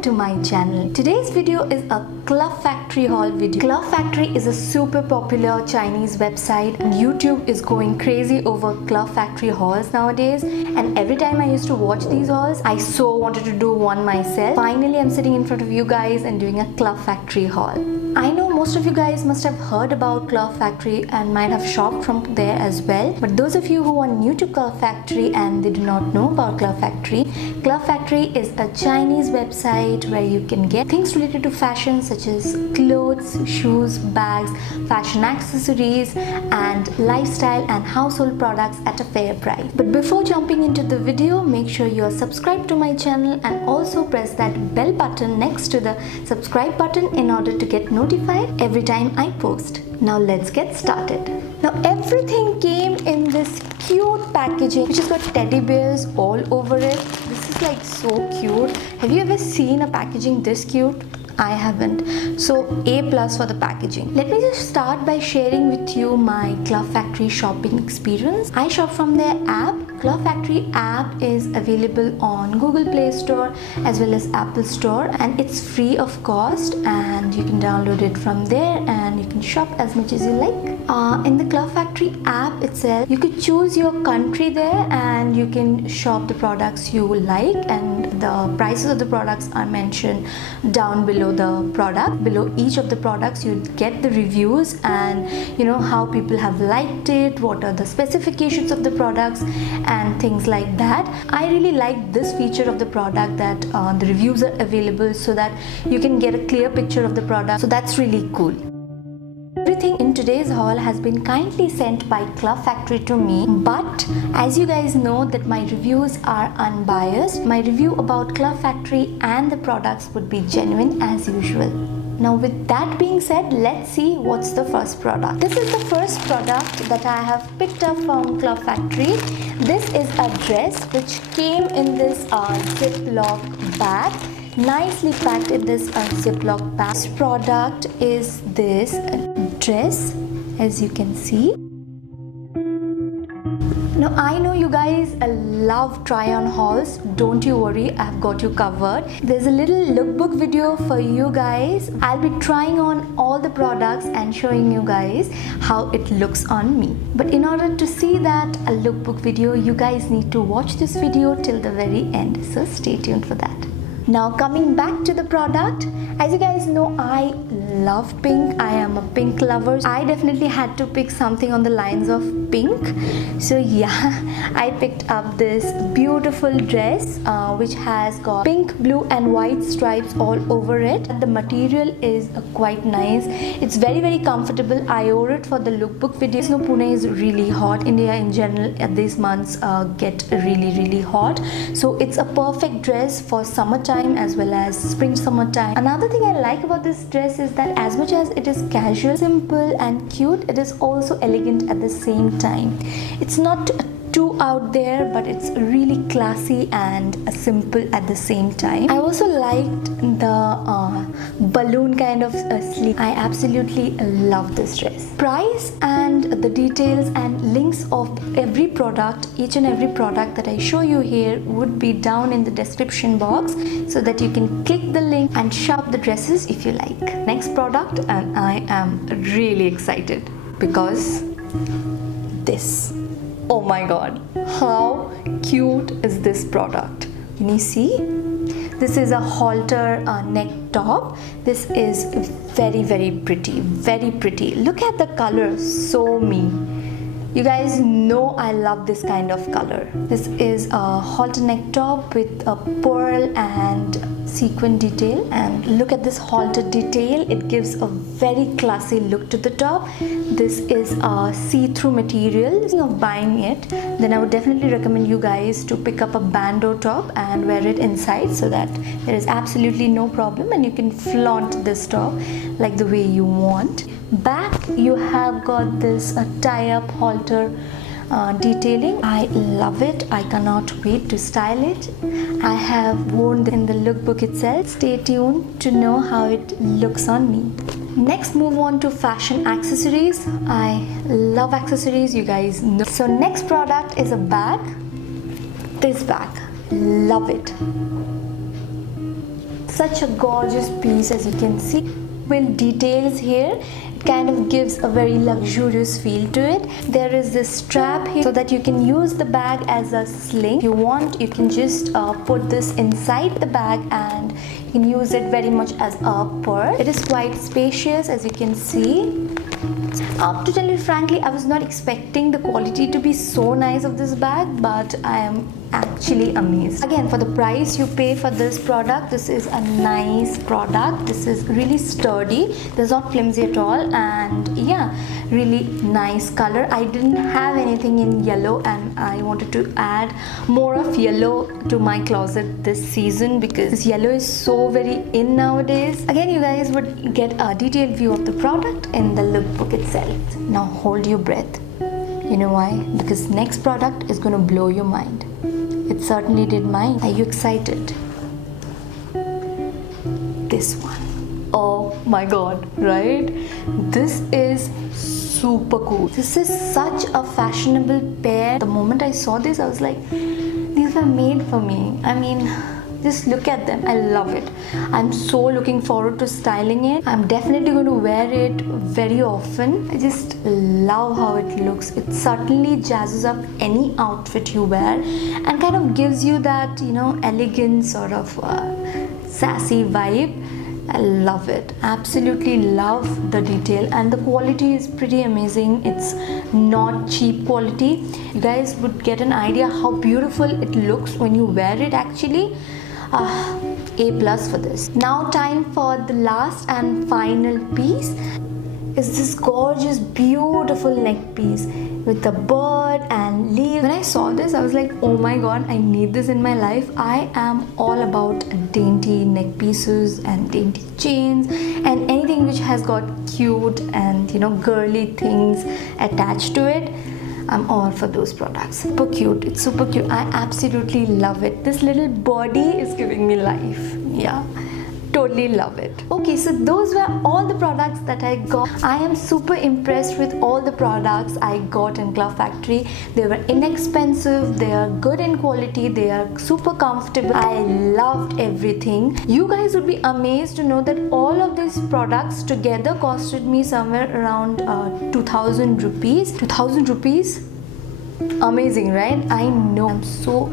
back to my channel. Today's video is a Glove Factory haul video. Glove Factory is a super popular Chinese website and YouTube is going crazy over Glove Factory hauls nowadays, and every time I used to watch these hauls, I so wanted to do one myself. Finally, I'm sitting in front of you guys and doing a Glove Factory haul. I know most of you guys must have heard about Glove Factory and might have shopped from there as well, but those of you who are new to Glove Factory and they do not know about Glove Factory is a Chinese website where you can get things related to fashion such as clothes, shoes, bags, fashion accessories and lifestyle and household products at a fair price. But before jumping into the video, make sure you are subscribed to my channel and also press that bell button next to the subscribe button in order to get notified every time I post. Now let's get started. Now everything came in this cute packaging which has got teddy bears all over it. This is like so cute. Have you ever seen a packaging this cute? I haven't. So A+ for the packaging. Let me just start by sharing with you my Glove Factory shopping experience. I shop from their app. Glove Factory app is available on Google Play Store as well as Apple Store, and it's free of cost and you can download it from there and you can shop as much as you like. In the Glove Factory app itself, you could choose your country there and you can shop the products you like, and the prices of the products are mentioned down below the product. Below each of the products you get the reviews and you know how people have liked it, what are the specifications of the products and things like that. I really like this feature of the product that the reviews are available so that you can get a clear picture of the product. So that's really cool. Everything in today's haul has been kindly sent by Glove Factory to me, but as you guys know that my reviews are unbiased. My review about Glove Factory and the products would be genuine as usual. Now with that being said, let's see what's the first product. This is the first product that I have picked up from Glove Factory. This is a dress which came in this Ziploc bag. Nicely packed in this Ziploc bag. This product is this dress, as you can see. Now I know you guys love try on hauls. Don't you worry, I've got you covered. There's a little lookbook video for you guys. I'll be trying on all the products and showing you guys how it looks on me. But in order to see that lookbook video, you guys need to watch this video till the very end. So stay tuned for that. Now coming back to the product, as you guys know, I love pink. I am a pink lover. I definitely had to pick something on the lines of pink. So yeah, I picked up this beautiful dress which has got pink, blue and white stripes all over it. The material is quite nice. It's very comfortable. I wore it for the lookbook video. No, Pune is really hot. India in general at these months get really hot. So it's a perfect dress for summertime as well as spring summertime. Another thing I like about this dress is that as much as it is casual, simple and cute, it is also elegant at the same time. It's not too out there, but it's really classy and simple at the same time. I also liked the balloon kind of sleeve. I absolutely love this dress. Price and the details and links of every product, each and every product that I show you here would be down in the description box so that you can click the link and shop the dresses if you like. Next product, and I am really excited because this. Oh my god, how cute is this product? Can you see? This is a halter neck top. This is very pretty. Look at the color, so me. You guys know I love this kind of color. This is a halter neck top with a pearl and sequin detail, and look at this halter detail. It gives a very classy look to the top. This is a see-through material. Speaking of buying it, then I would definitely recommend you guys to pick up a bandeau top and wear it inside so that there is absolutely no problem and you can flaunt this top like the way you want. Back you have got this tie-up halter detailing. I love it. I cannot wait to style it. I have worn it in the lookbook itself. Stay tuned to know how it looks on me. Next, move on to fashion accessories. I love accessories, you guys know. So next product is a bag. This bag, love it. such a gorgeous piece, as you can see. With details here, it kind of gives a very luxurious feel to it. There is this strap here so that you can use the bag as a sling. If you want, you can just put this inside the bag and you can use it very much as a purse. It is quite spacious, as you can see. To tell you frankly, I was not expecting the quality to be so nice of this bag, but I am actually amazed. Again, for the price you pay for this product, this is a nice product. This is really sturdy. This is not flimsy at all, and yeah, really nice color. I didn't have anything in yellow and I wanted to add more of yellow to my closet this season because this yellow is so very in nowadays. Again, you guys would get a detailed view of the product in the lookbook itself. Now hold your breath. You know why? Because next product is going to blow your mind. It certainly did mine. Are you excited? This one. Oh my god, right? This is super cool. This is such a fashionable pair. The moment I saw this, I was like, these were made for me. I mean, just look at them. I love it. I'm so looking forward to styling it. I'm definitely going to wear it very often. I just love how it looks. It certainly jazzes up any outfit you wear and kind of gives you that, you know, elegant sort of sassy vibe. I love it. Absolutely love the detail, and the quality is pretty amazing. It's not cheap quality. You guys would get an idea how beautiful it looks when you wear it actually. A+ for this. Now time for the last and final piece is this gorgeous beautiful neck piece with the bird and leaf. When I saw this, I was like, oh my god, I need this in my life. I am all about dainty neck pieces and dainty chains and anything which has got cute and, you know, girly things attached to it. I'm all for those products. Super cute. It's super cute. I absolutely love it. This little body is giving me life. Yeah. Totally love it. Okay, so those were all the products that I got. I am super impressed with all the products I got in Glove Factory. They were inexpensive, they are good in quality, they are super comfortable. I loved everything. You guys would be amazed to know that all of these products together costed me somewhere around 2000 rupees. 2000 rupees? Amazing, right? I know. I'm so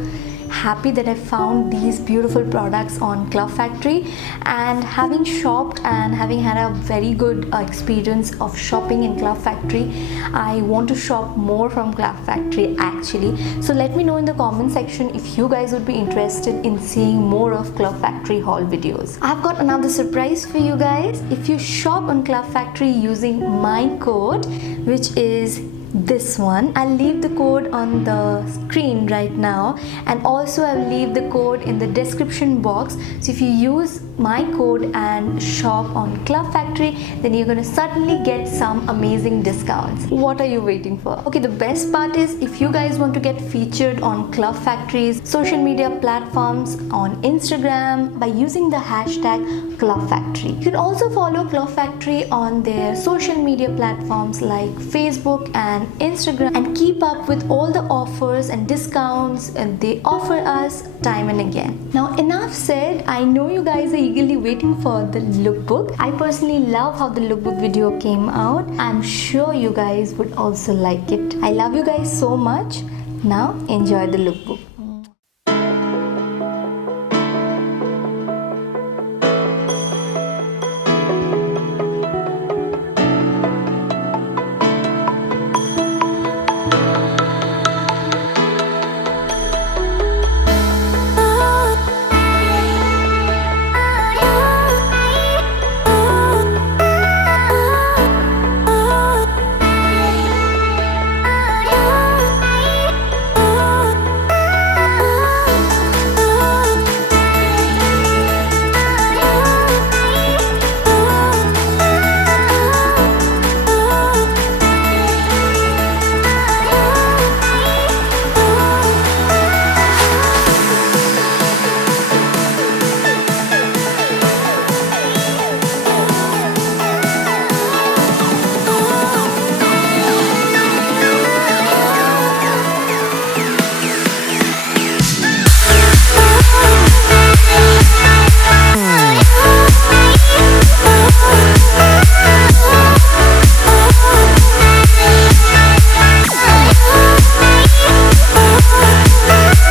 happy that I found these beautiful products on Glove Factory, and having shopped and having had a very good experience of shopping in Glove Factory, I want to shop more from Glove Factory actually. So let me know in the comment section if you guys would be interested in seeing more of Glove Factory haul videos. I've got another surprise for you guys. If you shop on Glove Factory using my code, which is this one, I'll leave the code on the screen right now, and also I'll leave the code in the description box. So if you use my code and shop on Glove Factory, then you're going to certainly get some amazing discounts. What are you waiting for? Okay, the best part is if you guys want to get featured on Glove Factory's social media platforms on Instagram by using the hashtag Glove Factory. You can also follow Glove Factory on their social media platforms like Facebook and Instagram and keep up with all the offers and discounts and they offer us time and again. Now enough said. I know you guys are eagerly waiting for the lookbook. I personally love how the lookbook video came out. I'm sure you guys would also like it. I love you guys so much. Now enjoy the lookbook.